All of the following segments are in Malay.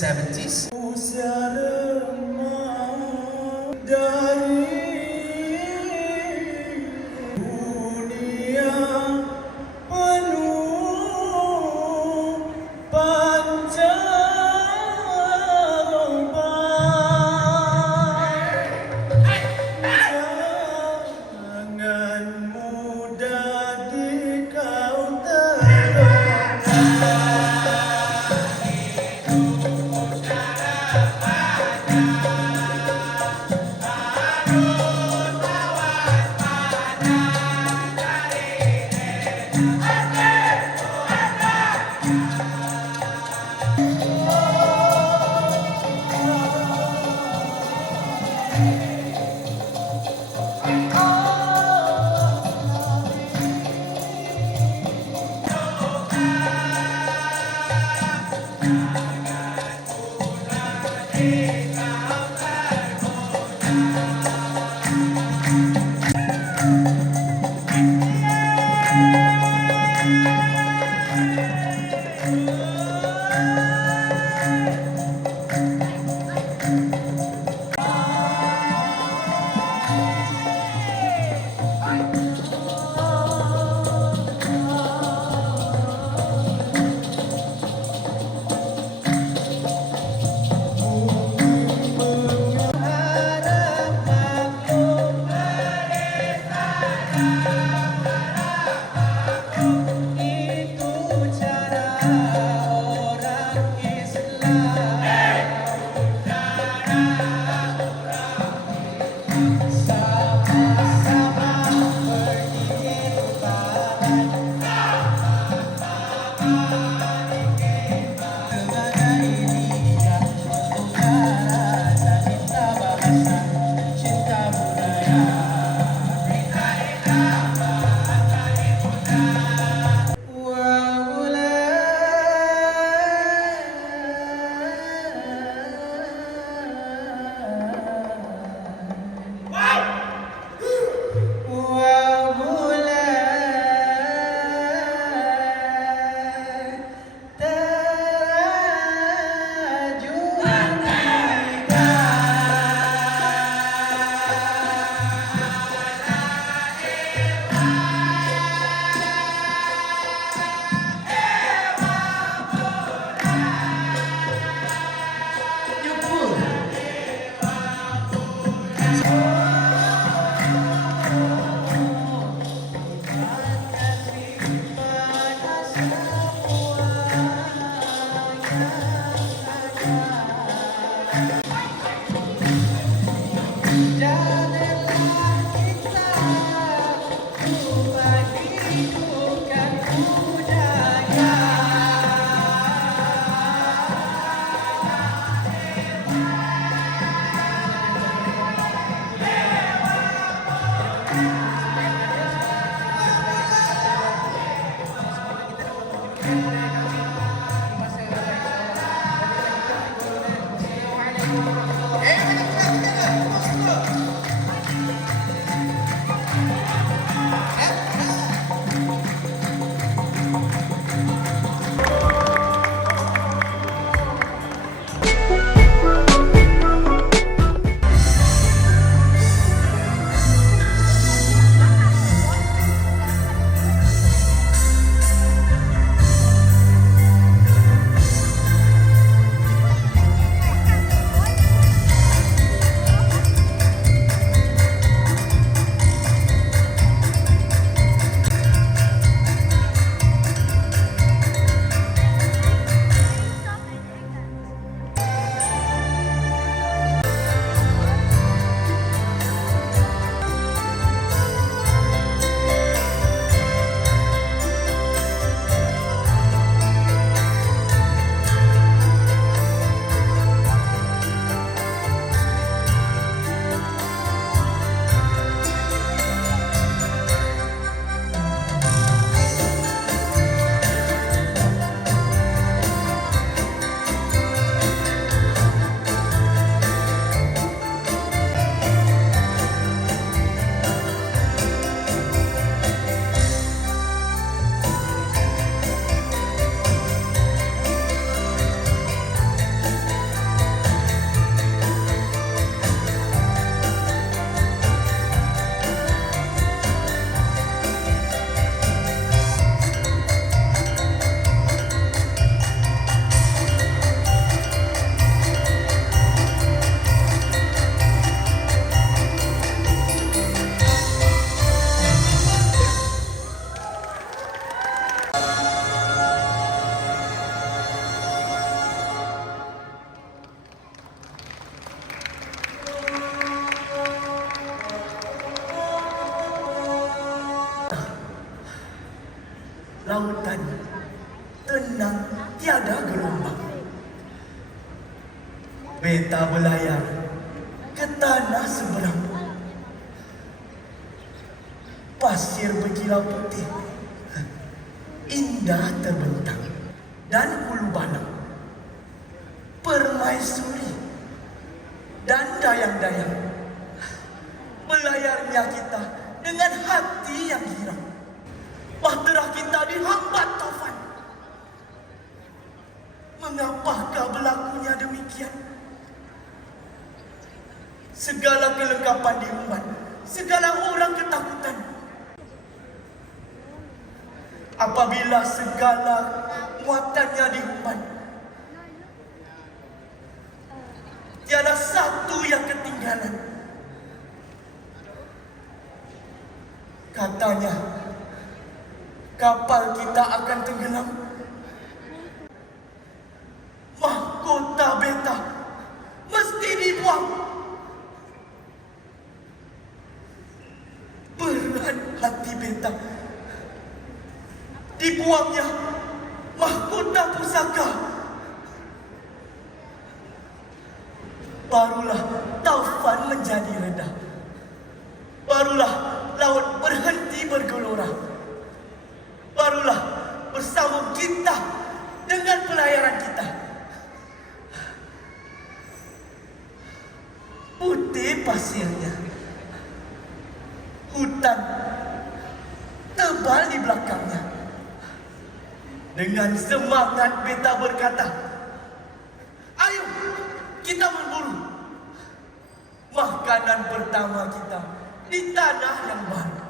70s. lautan tenang tiada gelombang. Beta berlayar ke tanah seberang. Pasir berkilau putih, indah terbentang, dan ulu balang, permaisuri dan dayang-dayang. Berlayarnya kita dengan hati yang girang. Bahtera kita dihambat taufan. Mengapakah berlakunya demikian? Segala kelengkapan diumban, segala orang ketakutan. Apabila segala muatannya diumban, tiada satu yang ketinggalan. Katanya, kapal kita akan tenggelam. Mahkota beta mesti dibuang. Berat hati beta. Dibuangnya mahkota pusaka. Barulah taufan menjadi reda. Barulah laut berhenti bergelora. Barulah bersama kita dengan pelayaran kita. Putih pasirnya, hutan tebal di belakangnya. Dengan semangat beta berkata, ayo kita memburu makanan pertama kita di tanah yang baru.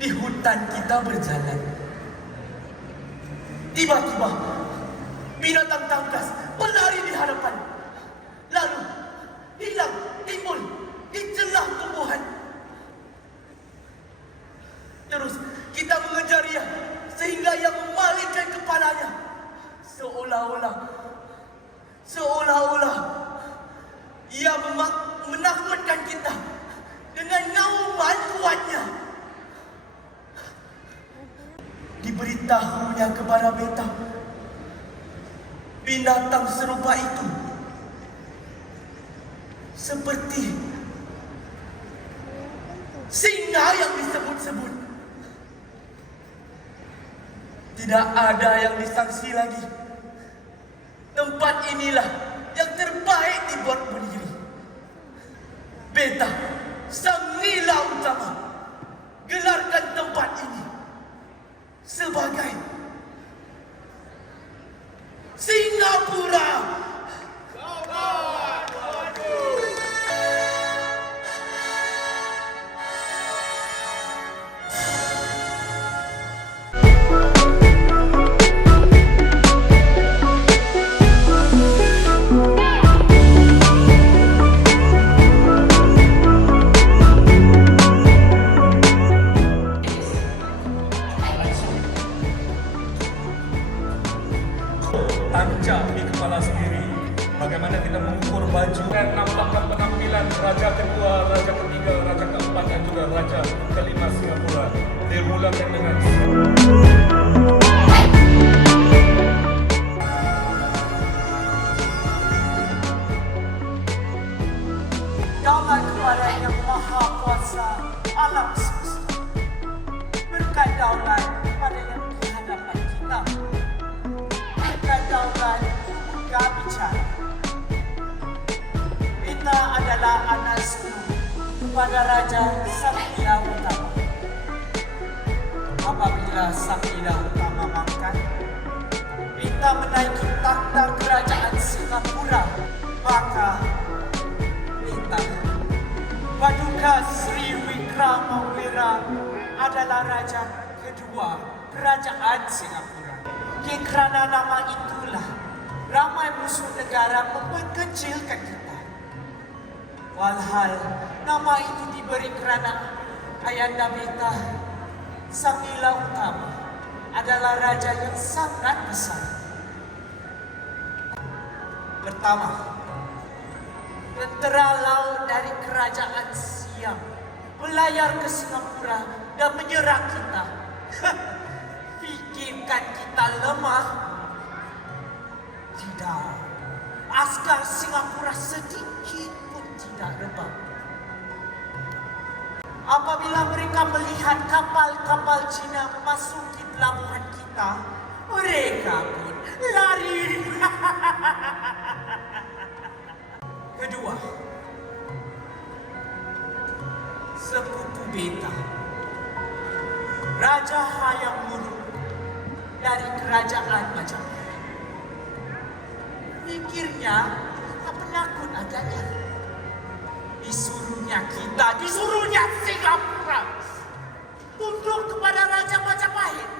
Di hutan kita berjalan. Tiba-tiba binatang tangkas berlari di hadapan. Lalu hilang timbul di celah tumbuhan. Terus kita mengejar ia sehingga ia memalingkan kepalanya. Seolah-olah ia menakutkan kita dengan ngauman kuatnya. Diberitahunya kepada beta, binatang serupa itu seperti singa yang disebut-sebut. Tidak ada yang disangsi lagi. Tempat inilah yang terbaik dibuat berdiri. Beta, sang nila utama, gelarkan tempat ini sebagai Singapura. Tancap di kepala sendiri. Bagaimana kita mengukur baju dan nampakkan penampilan Raja Kedua, Raja Ketiga, Raja Keempat dan juga Raja Kelima Singapura. Dimulakan dengan Daulat kepada Yang Maha Kuasa alam semesta. Berkat daulat kepada yang di hadapan kita. Berkat daulat membuka bicara. Kita adalah anak sulung kepada Raja Sang Nila Utama. Apabila Sang Nila Utama makan, kita menaiki takhta kerajaan Singapura, maka Paduka Sri Wikramawira adalah Raja Kedua Kerajaan Singapura. Kerana nama itulah ramai musuh negara memperkecilkan kita. Walhal nama itu diberi kerana ayahanda beta Sang Nila Utama adalah raja yang sangat besar. Pertama, tentera laut dari kerajaan Siam Berlayar ke Singapura dan menyerang kita. Fikirkan kita lemah? Tidak. Askar Singapura sedikit pun tidak rebah. Apabila mereka melihat kapal-kapal Cina masuk di pelabuhan kita, mereka pun lari. Kedua, sepupu beta, Raja Hayam Wuruk dari kerajaan Majapahit. Pikirnya kita penakut agaknya. Disuruhnya Singapura tunduk kepada Raja Majapahit.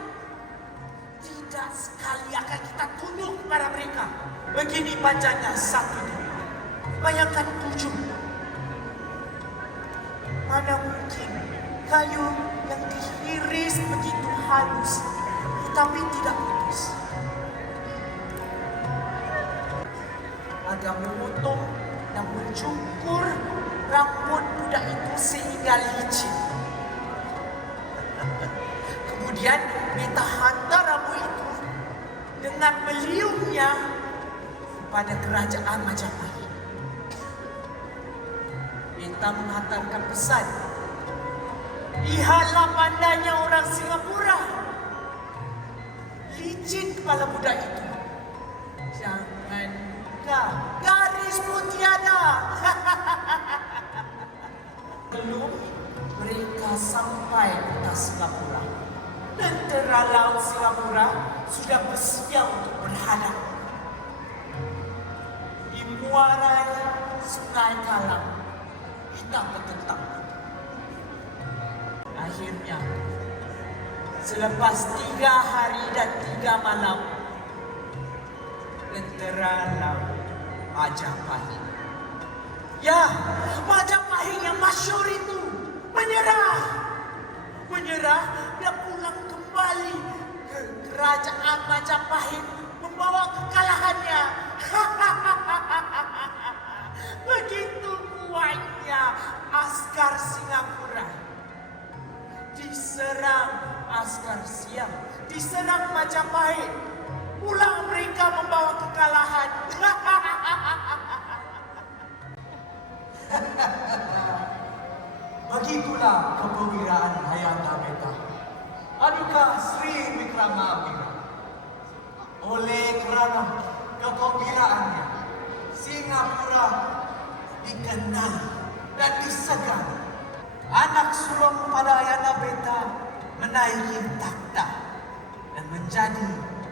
Tidak sekali akan kita tunduk kepada mereka. Begini bacanya satu dua. Bayangkan 7. Mana mungkin kayu yang diiris begitu halus tetapi tidak putus. Agak memotong dan mencukur rambut budak itu sehingga licin. Kemudian beta hantar rambut itu dengan meliumnya kepada kerajaan Majapahit. Beta menghantarkan pesan, lihatlah pandainya orang Singapura. Licin kepala budak itu. Jangan garis pun tiada. Belum mereka sampai ke Singapura, tentera laut Singapura sudah bersedia untuk berhadap di muara Sungai Kalang. Kita bertentang. Akhirnya, selepas 3 hari dan 3 malam, tentera laut Majapahit, ya, Majapahit yang masyhur itu menyerah dan pulang kembali ke kerajaan Majapahit membawa kekalahannya. Begitu kuatnya askar Singapura. Diserang askar Siam, diserang Majapahit, pulang mereka membawa kekalahan. Begitulah kepewiraan Hayata Beta, Aduka Sri Wikramawira. Oleh kerana kepewiraannya, Singapura dikenal dan disegani. Anak sulung pada Hayata Beta menaiki takhta dan menjadi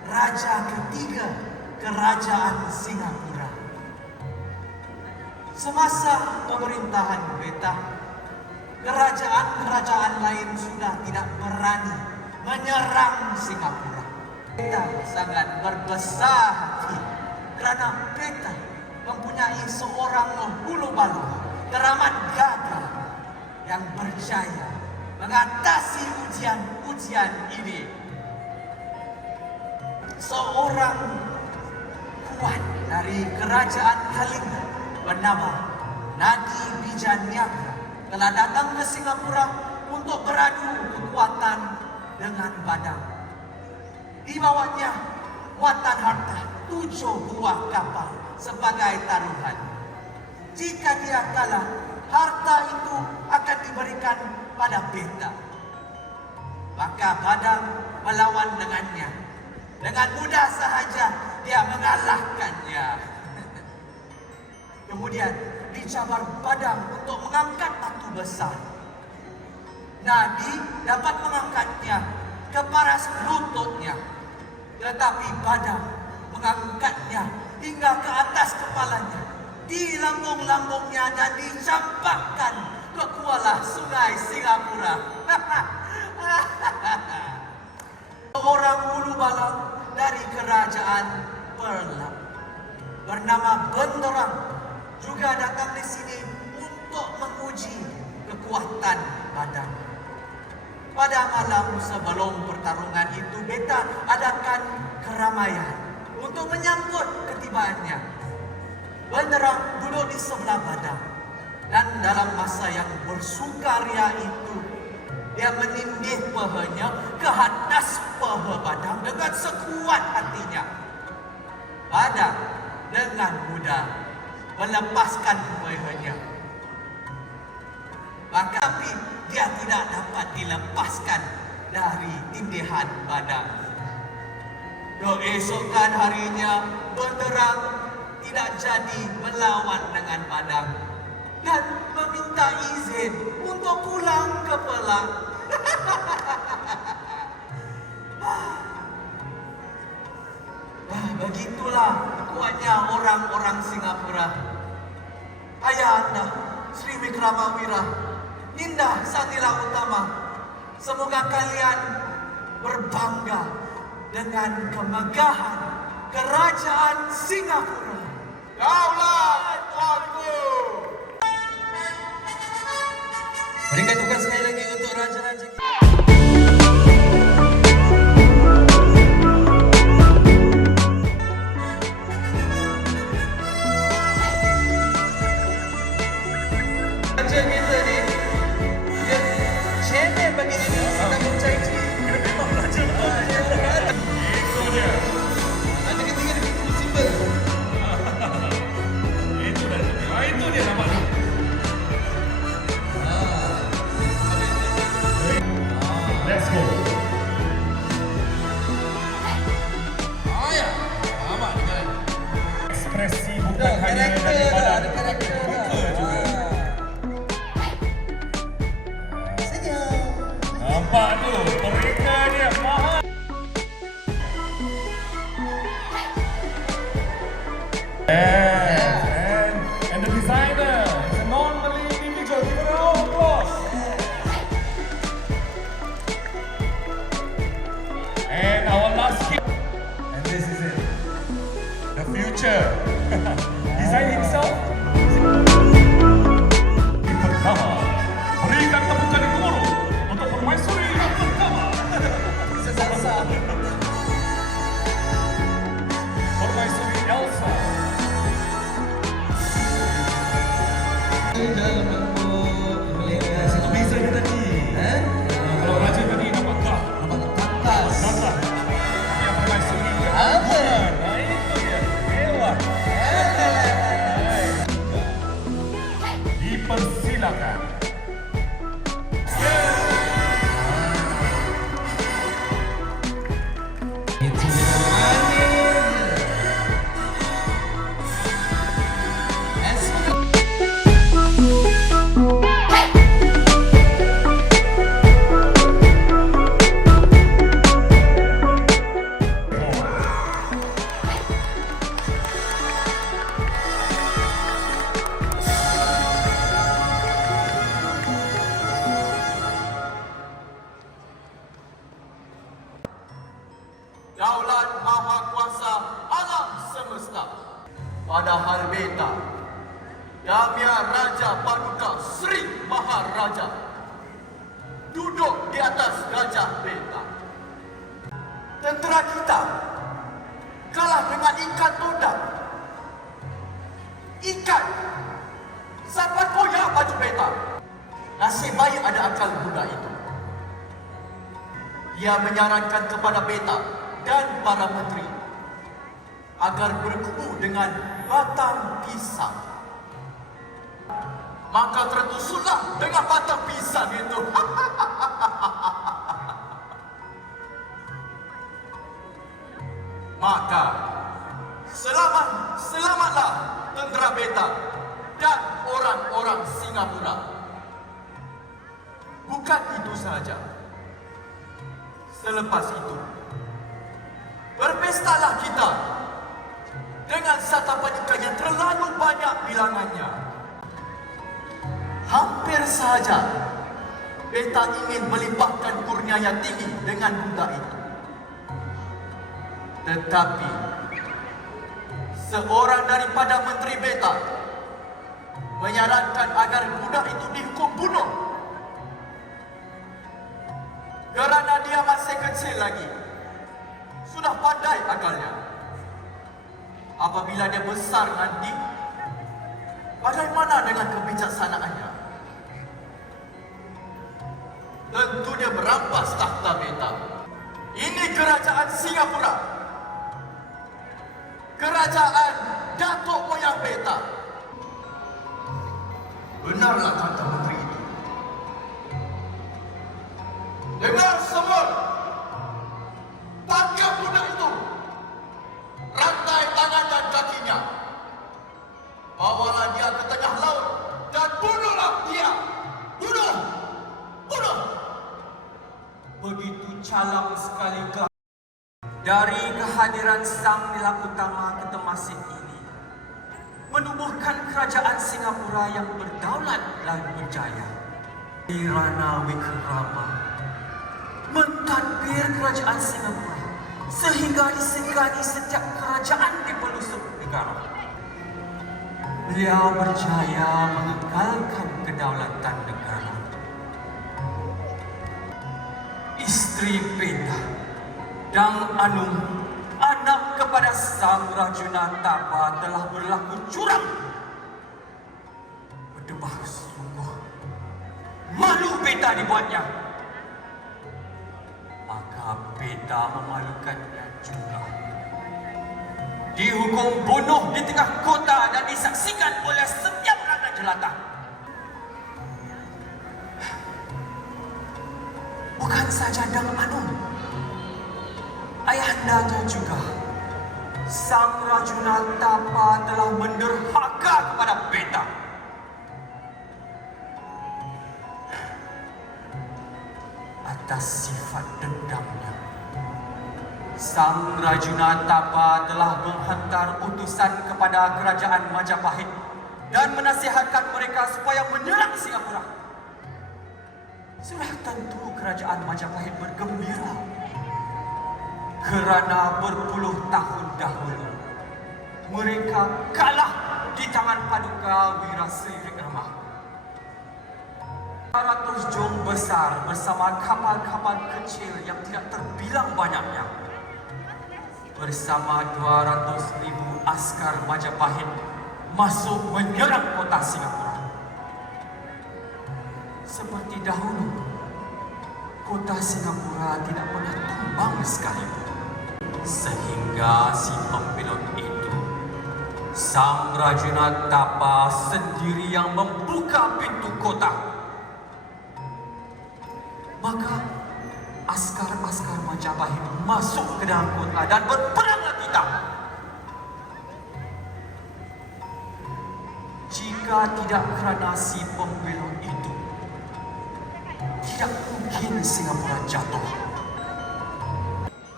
raja ketiga kerajaan Singapura. Semasa pemerintahan Beta, kerajaan-kerajaan lain sudah tidak berani menyerang Singapura. Beta sangat berbesar hati kerana Beta mempunyai seorang hulu balu teramat gagah yang berjaya mengatasi ujian-ujian ini. Seorang kuat dari kerajaan Kalinga bernama Nadi Bijaniaga telah datang ke Singapura untuk beradu kekuatan dengan Badang. Di bawahnya muatan harta 7 buah kapal sebagai taruhan. Jika dia kalah, harta itu akan diberikan pada Beta. Maka Badang melawan dengannya. Dengan mudah sahaja dia mengalahkannya. Kemudian dicabar Badang untuk mengangkat batu besar. Nadi dapat mengangkatnya ke paras lututnya, tetapi Badang mengangkatnya hingga ke atas kepalanya, di lambung-lambungnya, dan dicampakkan ke kuala Sungai Singapura. Seorang hulu balang dari kerajaan Perlam bernama Benderang juga datang di sini untuk menguji kekuatan Badang. Pada malam sebelum pertarungan itu, Beta adakan keramaian untuk menyambut ketibaannya. Benderang duduk di sebelah Badang. Dan dalam masa yang bersukaria itu, dia menindih pahanya ke atas paha Badang dengan sekuat hatinya. Badang dengan mudah melepaskan pahanya. Maka tapi dia tidak dapat dilepaskan dari tindihan Badang. Keesokan harinya berterang tidak jadi melawan dengan Badang dan meminta izin untuk pulang ke Pelang. Begitulah kuatnya orang-orang Singapura. Ayah anda, Sri Wikramawira, Ninda Satila Utama, semoga kalian berbangga dengan kemegahan kerajaan Singapura. Daulat tuanku. Berikan tugas sekali lagi untuk raja-raja kita. Raja kita ni, dia cemen bagi kita sedang mencari. Memang raja betul. Itu dia. Ada ketiga dia simple. Itu dah. Itu dia namanya. Let's go. Ya, amat kan. Ekspresi bukan hanya daripada muka juga. Nampak tu, mereka dia mahal. And the designer is a non-Malay individual. Give her a round of applause. And our last kid. And this is it. The future. Design himself. Pertama, berikan tepukan yang gemuruh untuk permaisuri yang pertama. Sesalsa. Permaisuri Elsa. Satu beza dia tadi. Kalau raja tadi nampak tak? Atas. Nampak. Yang permaisuri. Apa? Nah itu dia. Mewah. Dipersilakan. Daulat Maha Kuasa alam semesta. Pada hal beta, Damia Raja Paduka Sri Maharaja duduk di atas gajah beta. Tentera kita kalah dengan ikan todak. Ikan sampai koyak baju beta. Nasib baik ada akal budak itu. Dia menyarankan kepada beta dan para menteri agar berkubu dengan batang pisang. Maka tertusuklah dengan batang pisang itu. Maka selamatlah tentera beta dan orang-orang Singapura. Bukan itu sahaja. Selepas itu, berpestalah kita dengan santapan ikan yang terlalu banyak bilangannya. Hampir sahaja beta ingin melimpahkan kurnia yang tinggi dengan budak itu. Tetapi seorang daripada menteri beta menyarankan agar budak itu dihukum bunuh kerana dia masih kecil lagi. Sudah pandai akalnya. Apabila dia besar nanti, Bagaimana dengan kebijaksanaannya? Tentunya merampas takhta Beta. Ini kerajaan Singapura. Kerajaan Datuk Moyang Beta. Benarlah kata menteri itu. Dengar semua. Tangkap budak itu. Rantai tangan dan kakinya. Bawalah dia ke tengah laut dan bunuhlah dia. Bunuh! Bunuh! Begitu calang sekali dari kehadiran Sang Nila Utama ke Temasek ini, menubuhkan kerajaan Singapura yang berdaulat dan berjaya. Irana Wikrama mentadbir kerajaan Singapura sehingga disegani setiap kerajaan di pelosok negara. Beliau berjaya mengekalkan kedaulatan negara. Isteri Beta Dang Anung, anak kepada Sang Rajuna Tapa, telah berlaku curang. Berdebah sungguh. Malu Beta dibuatnya. Maka Beta memalukannya juga. Dihukum bunuh di tengah kota dan disaksikan oleh setiap rakyat jelata. Bukan saja Dang Anung, ayahandanya juga, Sang Rajuna Tapa, telah menderhaka kepada Beta. Atas sifat dendamnya, Sang Rajuna Tapa telah menghantar utusan kepada kerajaan Majapahit dan menasihatkan mereka supaya menyerang Singapura. Sudah tentu kerajaan Majapahit bergembira kerana berpuluh tahun dahulu mereka kalah di tangan Paduka Wirasri Wickrama. 400 jong besar bersama kapal-kapal kecil yang tidak terbilang banyaknya, bersama 200,000 askar Majapahit masuk menyerang kota Singapura. Seperti dahulu, kota Singapura tidak pernah tumbang sekalipun. Sehingga si pembelot itu, Sang Rajuna Tapa sendiri yang membuka pintu kota. Maka askar-askar Majapahit masuk ke dalam kota dan berperanglah kita. Jika tidak kerana si pembelot itu, tidak mungkin Singapura jatuh.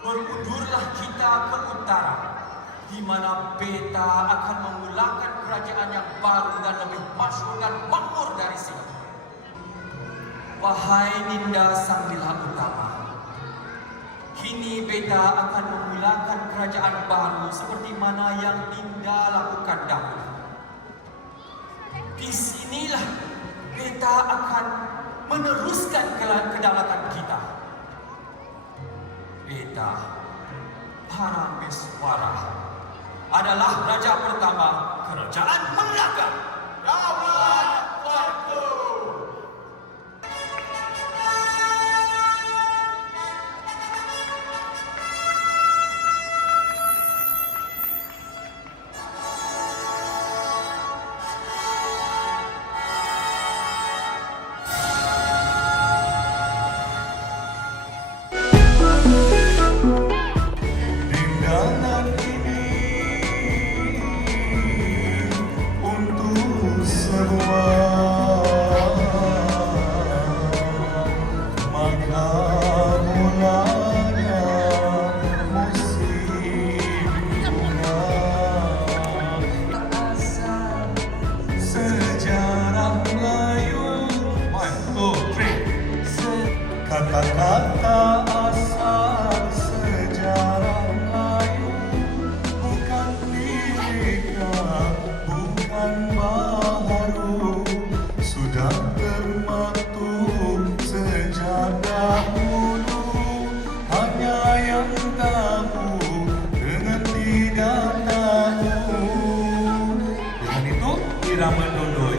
Berundurlah kita ke utara, di mana Beta akan memulakan kerajaan yang baru dan lebih masyhur dan makmur dari Singapura. Wahai Ninda Sang Nila Utama, kini Beta akan memulakan kerajaan baru seperti mana yang Ninda lakukan dahulu. Di sinilah Beta akan meneruskan kedaulatan kita. Beta Parameswara adalah raja pertama kerajaan Melaka. Daulat waktu. Undangan ini siraman dondor.